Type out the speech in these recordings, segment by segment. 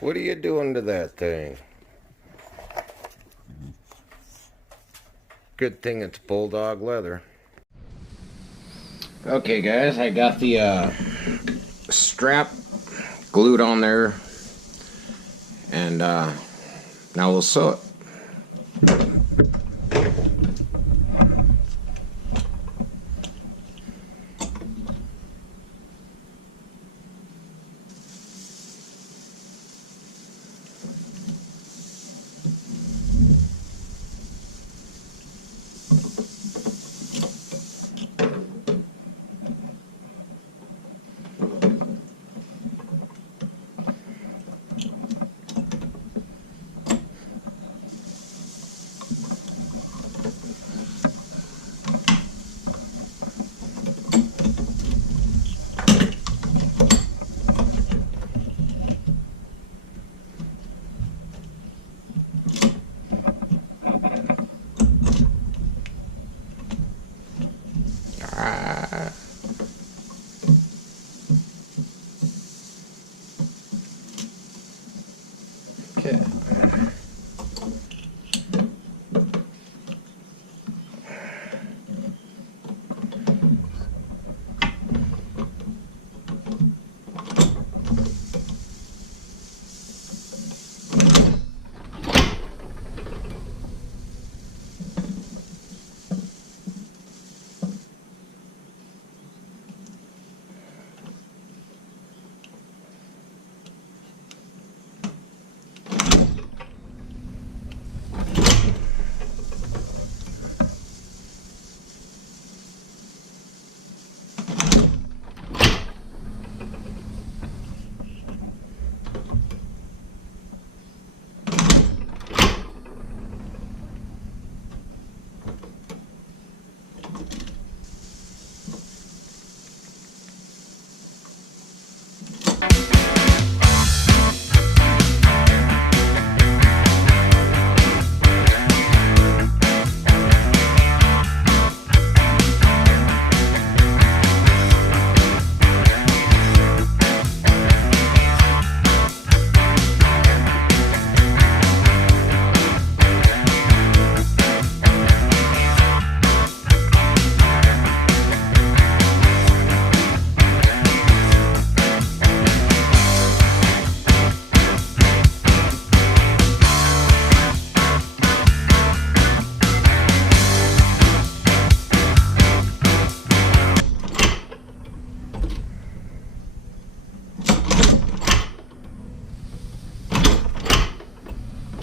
What are you doing to that thing? Good thing it's bulldog leather. Okay guys, I got the strap glued on there, and now we'll sew it. Okay.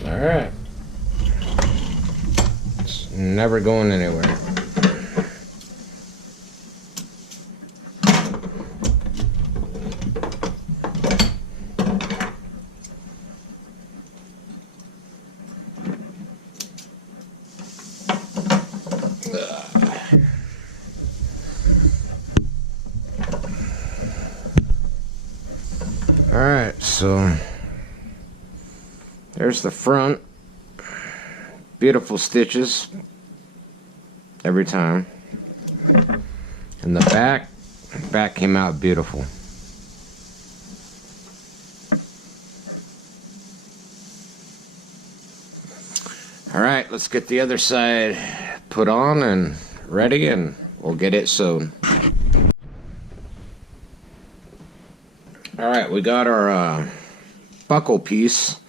Alright. It's never going anywhere. Alright, so there's the front. Beautiful stitches every time. And the back came out beautiful. Alright, let's get the other side put on and ready, and we'll get it sewn. Alright, we got our buckle piece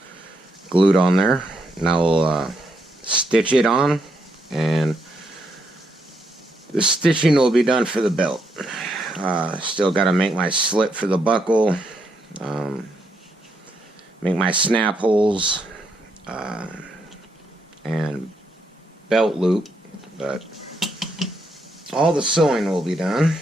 glued on there. Now we'll stitch it on, and the stitching will be done for the belt. Still got to make my slit for the buckle, make my snap holes, and belt loop, but all the sewing will be done.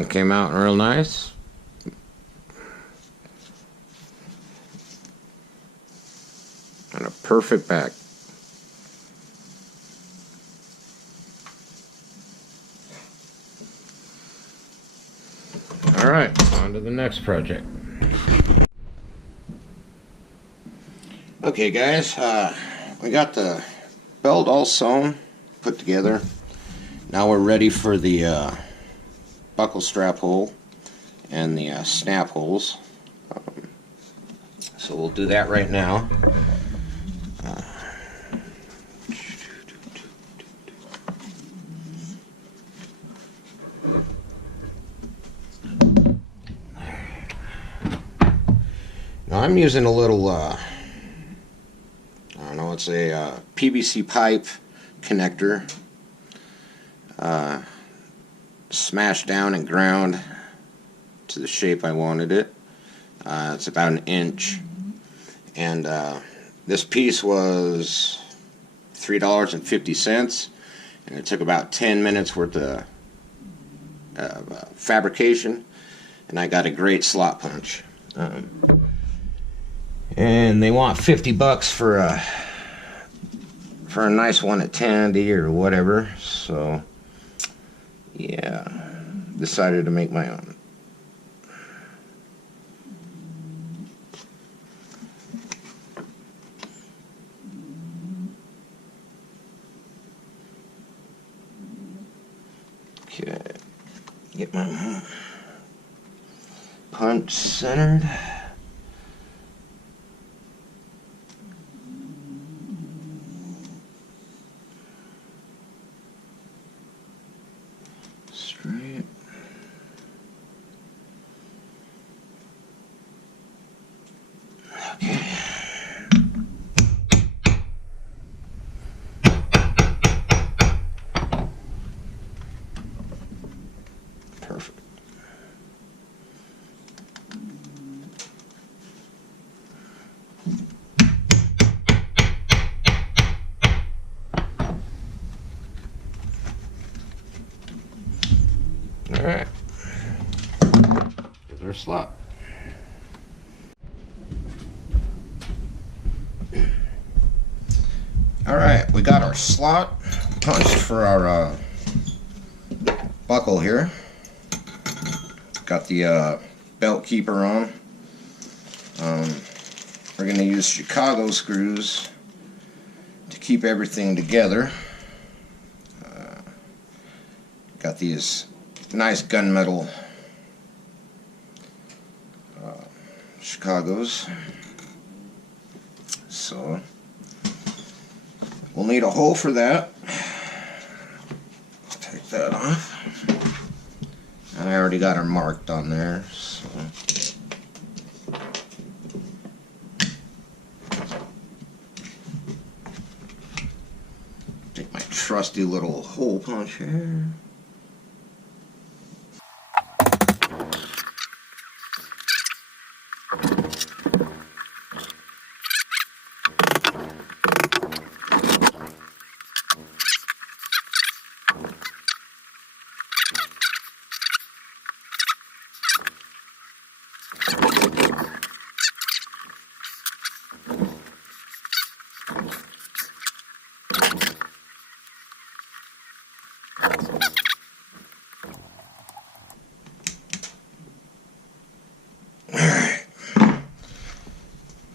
front came out real nice. And a perfect back. Alright, on to the next project. Okay guys, we got the belt all sewn, put together. Now we're ready for the buckle strap hole and the snap holes. So we'll do that right now. Now I'm using a little, I don't know, it's a PVC pipe connector, smashed down and ground to the shape I wanted it. It's about 1 inch, and this piece was $3.50, and it took about 10 minutes worth of fabrication, and I got a great slot punch. And they want $50 for a nice one at Tandy or whatever. So yeah, decided to make my own. Okay, get my punch centered. Straight. Okay. Perfect. All right. Here's our slot. All right, we got our slot punched for our buckle here. Got the belt keeper on. We're going to use Chicago screws to keep everything together. Got these nice gunmetal Chicagos. So we'll need a hole for that. Take that off. And I already got her marked on there. So. Take my trusty little hole punch here.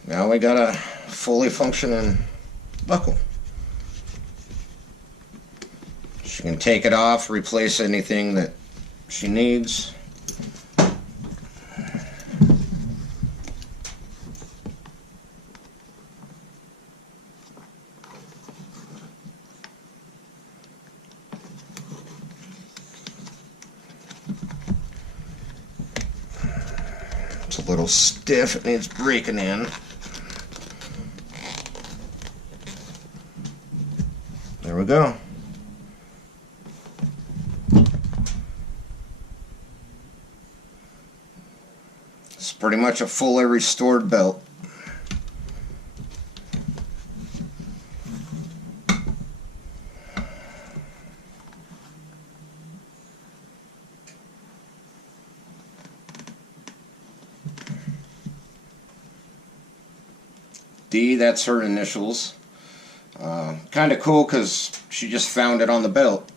Now we got a fully functioning buckle. She can take it off, replace anything that she needs. It's a little stiff, it needs breaking in. There we go. It's pretty much a fully restored belt. D, that's her initials. Kind of cool because she just found it on the belt.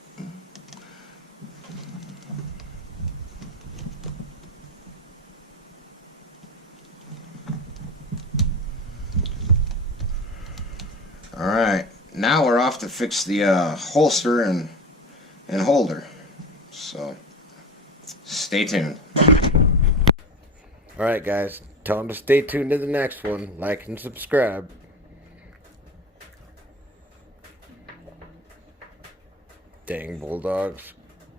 Alright, now we're off to fix the holster and holder. So, stay tuned. Alright guys, tell them to stay tuned to the next one. Like and subscribe. Dang bulldogs.